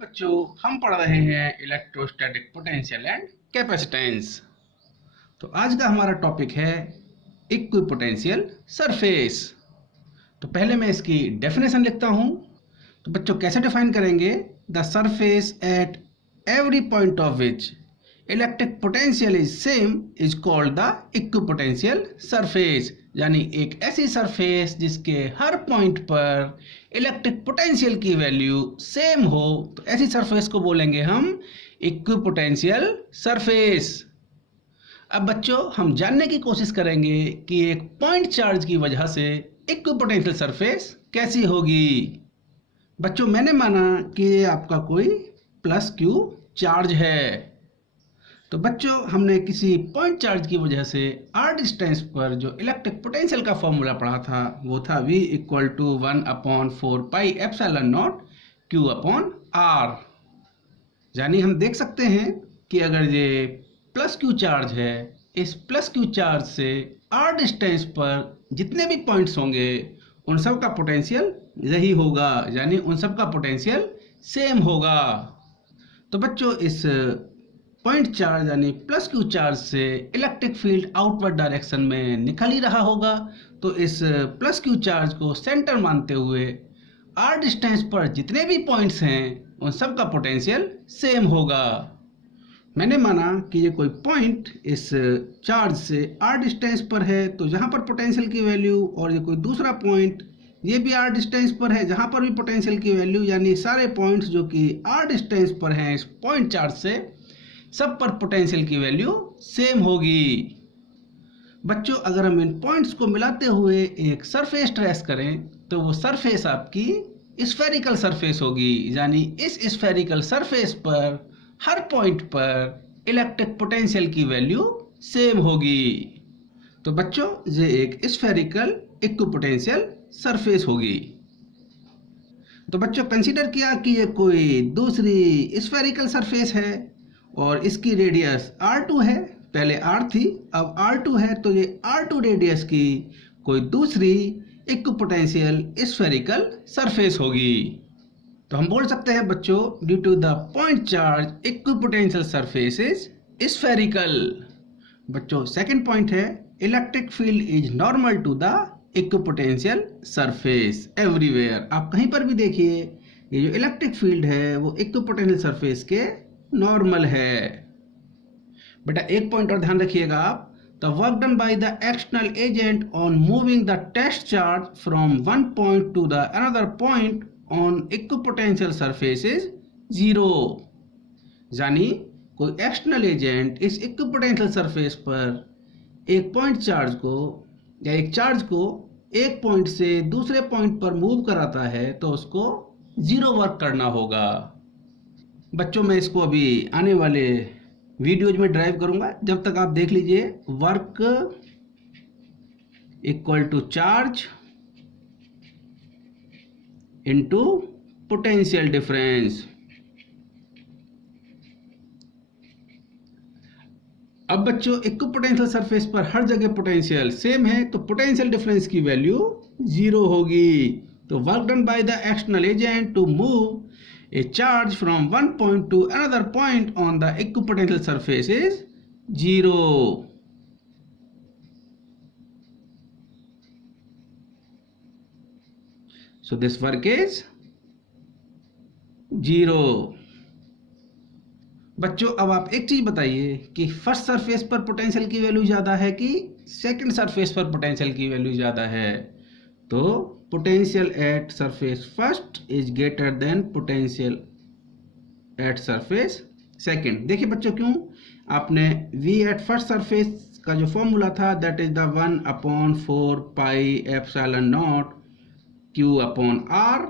बच्चों हम पढ़ रहे हैं इलेक्ट्रोस्टैटिक पोटेंशियल एंड कैपेसिटेंस। तो आज का हमारा टॉपिक है इक्विपोटेंशियल सरफेस। तो पहले मैं इसकी डेफिनेशन लिखता हूं। तो बच्चों कैसे डिफाइन करेंगे? The surface at every point of which electric potential is same is called the equipotential surface. यानी एक ऐसी सरफेस जिसके हर पॉइंट पर इलेक्ट्रिक पोटेंशियल की वैल्यू सेम हो, तो ऐसी सरफेस को बोलेंगे हम इक्विपोटेंशियल सरफेस। अब बच्चों हम जानने की कोशिश करेंगे कि एक पॉइंट चार्ज की वजह से इक्विपोटेंशियल सरफेस कैसी होगी। बच्चों मैंने माना कि ये आपका कोई प्लस क्यू चार्ज है। तो बच्चों हमने किसी पॉइंट चार्ज की वजह से r डिस्टेंस पर जो इलेक्ट्रिक पोटेंशियल का फॉर्मूला पढ़ा था वो था V = 1/4 pi epsilon not Q upon R। यानी हम देख सकते हैं कि अगर ये प्लस क्यू चार्ज है, इस प्लस क्यू चार्ज से r डिस्टेंस पर जितने भी पॉइंट्स होंगे उन सब का पोटेंशियल यही होगा, यानी उन सब का पोटेंशियल सेम होगा। तो बच्चों इस पॉइंट चार्ज यानी प्लस क्यू चार्ज से इलेक्ट्रिक फील्ड आउटवर्ड डायरेक्शन में निकल ही रहा होगा। तो इस प्लस क्यू चार्ज को सेंटर मानते हुए r डिस्टेंस पर जितने भी पॉइंट्स हैं उन सब का पोटेंशियल सेम होगा। मैंने माना कि ये कोई पॉइंट इस चार्ज से r डिस्टेंस पर है, तो यहाँ पर पोटेंशियल की वैल्यू, और ये कोई दूसरा पॉइंट ये भी r डिस्टेंस पर है जहाँ पर भी पोटेंशियल की वैल्यू, यानी सारे पॉइंट्स जो कि r डिस्टेंस पर हैं इस पॉइंट चार्ज से, सब पर पोटेंशियल की वैल्यू सेम होगी। बच्चों अगर हम इन पॉइंट्स को मिलाते हुए एक सरफेस ट्रेस करें तो वो सरफेस आपकी स्फेरिकल सरफेस होगी, यानी इस स्फेरिकल सरफेस पर हर पॉइंट पर इलेक्ट्रिक पोटेंशियल की वैल्यू सेम होगी। तो बच्चों ये एक स्फेरिकल इक्विपोटेंशियल सरफेस होगी। तो बच्चों कंसीडर किया कि ये कोई दूसरी स्फेरिकल सरफेस है और इसकी रेडियस r2 है। पहले r थी, अब r2 है, तो ये r2 रेडियस की कोई दूसरी इक्विपोटेंशियल स्फेरिकल सरफेस होगी। तो हम बोल सकते हैं बच्चों due to the point charge equipotential surface is spherical. बच्चों सेकंड पॉइंट है electric field is normal to the equipotential surface everywhere. आप कहीं पर भी देखिए ये जो इलेक्ट्रिक फील्ड है वो इक्विपोटेंशियल सरफेस के नॉर्मल है। बेटा एक पॉइंट और ध्यान रखिएगा आप, the work done by the external agent on moving the test charge from one point to the another point on equipotential surface is 0। यानी कोई एक्सटर्नल एजेंट इस इक्विपोटेंशियल सरफेस पर एक पॉइंट चार्ज को या एक चार्ज को एक पॉइंट से दूसरे पॉइंट पर मूव कराता है तो उसको 0 वर्क करना होगा। बच्चों मैं इसको अभी आने वाले वीडियोज में ड्राइव करूंगा, जब तक आप देख लीजिए work equal to charge into potential difference. अब बच्चों इक्विपोटेंशियल सरफेस पर हर जगह पोटेंशियल सेम है, तो पोटेंशियल डिफरेंस की वैल्यू 0 होगी। तो work done by the external agent to move a charge from one point to another point on the equipotential surface is 0. So this work is 0. बच्चों अब आप एक चीज बताइए कि फर्स्ट सरफेस पर पोटेंशियल की वैल्यू ज्यादा है कि सेकंड सरफेस पर पोटेंशियल की वैल्यू ज्यादा है? तो potential at surface first is greater than potential at surface second. देखिए बच्चों क्यों, आपने V एट फर्स्ट सरफेस का जो फॉर्मूला था that is the 1/4 pi epsilon not Q upon R,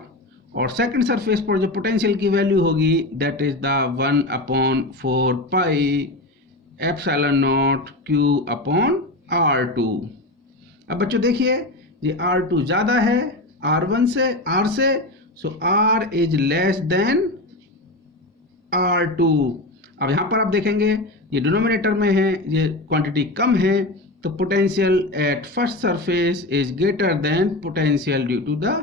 और सेकंड सरफेस पर जो पोटेंशियल की वैल्यू होगी that is the 1/4 pi epsilon not Q upon R2। अब बच्चों देखिए ये R2 ज्यादा है R1 से R से, सो R is less than R2। अब यहाँ पर आप देखेंगे ये डिनोमिनेटर में है, ये क्वांटिटी कम है, तो potential at first surface is greater than potential due to the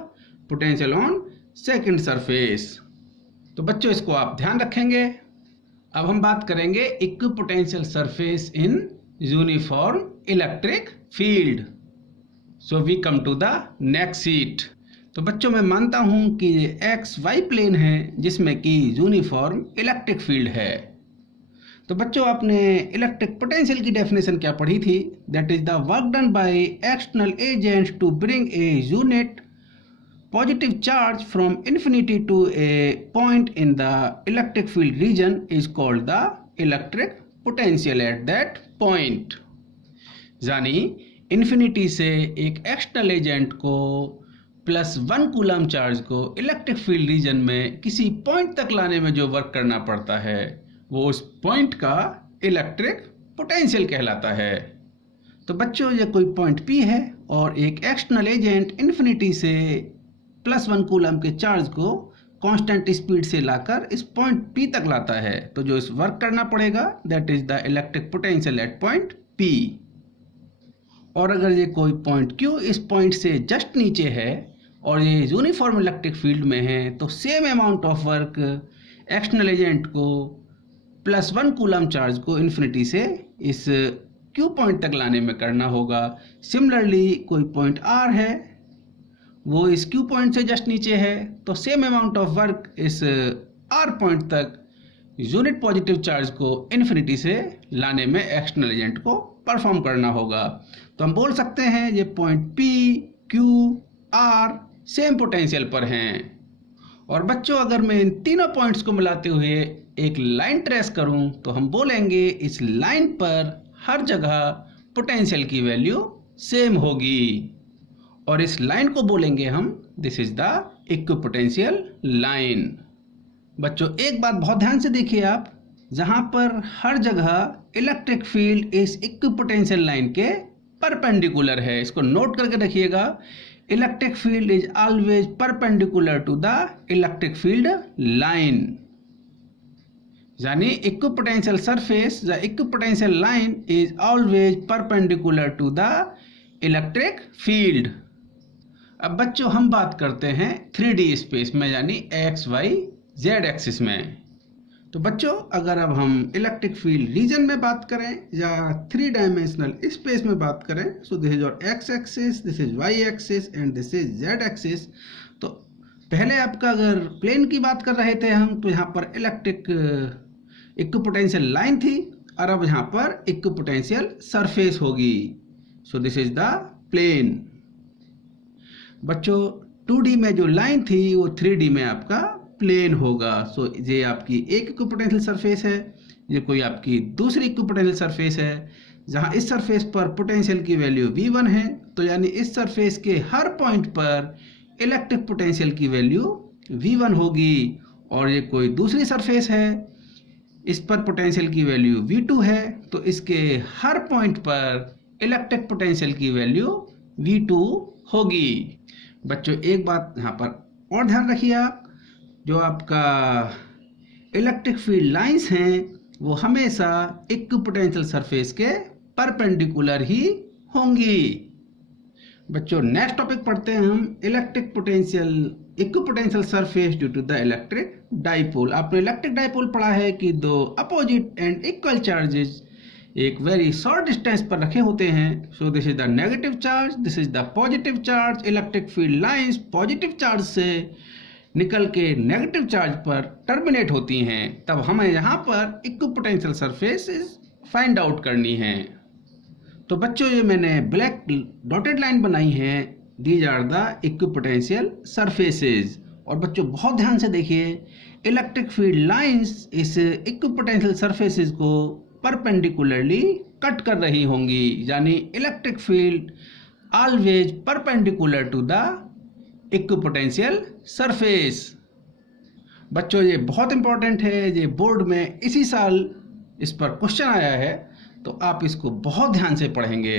potential on second surface. तो बच्चों इसको आप ध्यान रखेंगे। अब हम बात करेंगे equipotential surface in uniform electric field. So we come to the next sheet. तो बच्चों मैं मानता हूं कि ये एक्स वाई प्लेन है जिसमें कि यूनिफॉर्म इलेक्ट्रिक फील्ड है। तो बच्चों आपने इलेक्ट्रिक पोटेंशियल की डेफिनेशन क्या पढ़ी थी? That is the work done by external agents to bring a unit positive charge from infinity to a point in the electric field region is called the electric potential at that point। यानी infinity से एक external agent को +1 coulomb charge को electric field region में किसी point तक लाने में जो वर्क करना पड़ता है वो उस पॉइंट का इलेक्ट्रिक पोटेंशियल कहलाता है। तो बच्चों ये कोई पॉइंट P है और एक एक्सटर्नल एजेंट इन्फिनिटी से +1 कूलम के चार्ज को कांस्टेंट स्पीड से लाकर इस पॉइंट P तक लाता है। तो जो इस वर्क करना पड़ेगा that is the electric potential at point P। और अगर ये कोई पॉइंट Q इस पॉइंट से जस्ट नीचे है और ये यूनिफॉर्म इलेक्ट्रिक फील्ड में है तो same amount of work external agent को +1 कूलम चार्ज को इन्फिनिटी से इस Q पॉइंट तक लाने में करना होगा। सिमिलरली कोई पॉइंट R है वो इस Q पॉइंट से जस्ट नीचे है तो सेम अमाउंट ऑफ वर्क इस R पॉइंट तक यूनिट पॉजिटिव चार्ज को इन्फिनिटी से लाने में एक्सटर्नल एजेंट को परफॉर्म करना होगा। तो हम बोल सकते हैं ये point P, Q, R same potential पर हैं। और बच्चों अगर मैं इन तीनों पॉइंट्स को मिलाते हुए एक लाइन ट्रेस करूं तो हम बोलेंगे इस लाइन पर हर जगह पोटेंशियल की वैल्यू सेम होगी और इस लाइन को बोलेंगे हम this is the equipotential line. बच्चों एक बात बहुत ध्यान से देखिए आप, जहां पर हर जगह इलेक्ट्रिक फील्ड इस इक्विपोटेंशियल लाइन के परपेंडिकुलर है, इसको नोट करके रखिएगा। Electric field is always perpendicular to the electric field line. यानी equipotential surface the equipotential line is always perpendicular to the electric field. अब बच्चों हम बात करते हैं 3D स्पेस में यानी एक्स वाई जेड एक्सिस में। तो बच्चों अगर अब हम इलेक्ट्रिक फील्ड रीजन में बात करें या 3 डायमेंशनल स्पेस में बात करें, so this is your X axis, this is Y axis and this is Z axis. तो पहले आपका अगर प्लेन की बात कर रहे थे हम तो यहाँ पर इलेक्ट्रिक इक्विपोटेंशियल लाइन थी और अब यहाँ पर इक्विपोटेंशियल सरफेस होगी। So this is the plane. बच्चों 2D में जो लाइन थी वो 3D में आपका प्लेन होगा। सो ये आपकी एक इक्विपोटेंशियल सरफेस है, ये कोई आपकी दूसरी इक्विपोटेंशियल सरफेस है जहां इस सरफेस पर पोटेंशियल की वैल्यू V1 है। तो यानी इस सरफेस के हर पॉइंट पर इलेक्ट्रिक पोटेंशियल की वैल्यू V1 होगी। और ये कोई दूसरी सरफेस है, इस पर पोटेंशियल की वैल्यू V2 है, तो इसके हर पॉइंट पर इलेक्ट्रिक पोटेंशियल की वैल्यू V2 होगी। बच्चों एक बात यहाँ पर और ध्यान रखिए आप, जो आपका इलेक्ट्रिक फील्ड लाइंस हैं वो हमेशा इक्विपोटेंशियल सरफेस के परपेंडिकुलर ही होंगी। बच्चों नेक्स्ट टॉपिक पढ़ते हैं हम electric potential equipotential surface due to the electric dipole. आपने इलेक्ट्रिक डाइपोल पढ़ा है कि दो अपोजिट एंड इक्वल चार्जेस एक वेरी शॉर्ट डिस्टेंस पर रखे होते हैं। So this is the negative charge, this is the positive charge. Electric field lines positive charge से निकल के नेगेटिव चार्ज पर टर्मिनेट होती हैं। तब हमें यहाँ पर इक्विपोटेंशियल सरफेसेस फाइंड आउट करनी है। तो बच्चों ये मैंने ब्लैक डॉटेड लाइन बनाई है, these are the equipotential surfaces. और बच्चों बहुत ध्यान से देखिए, इलेक्ट्रिक फील्ड लाइंस इस इक्विपोटेंशियल सरफेसेस को परपेंडिकुलरली कट कर रही होंगी, यानी electric field always perpendicular to the equipotential surface. बच्चों ये बहुत इंपॉर्टेंट है, ये बोर्ड में इसी साल इस पर क्वेश्चन आया है, तो आप इसको बहुत ध्यान से पढ़ेंगे।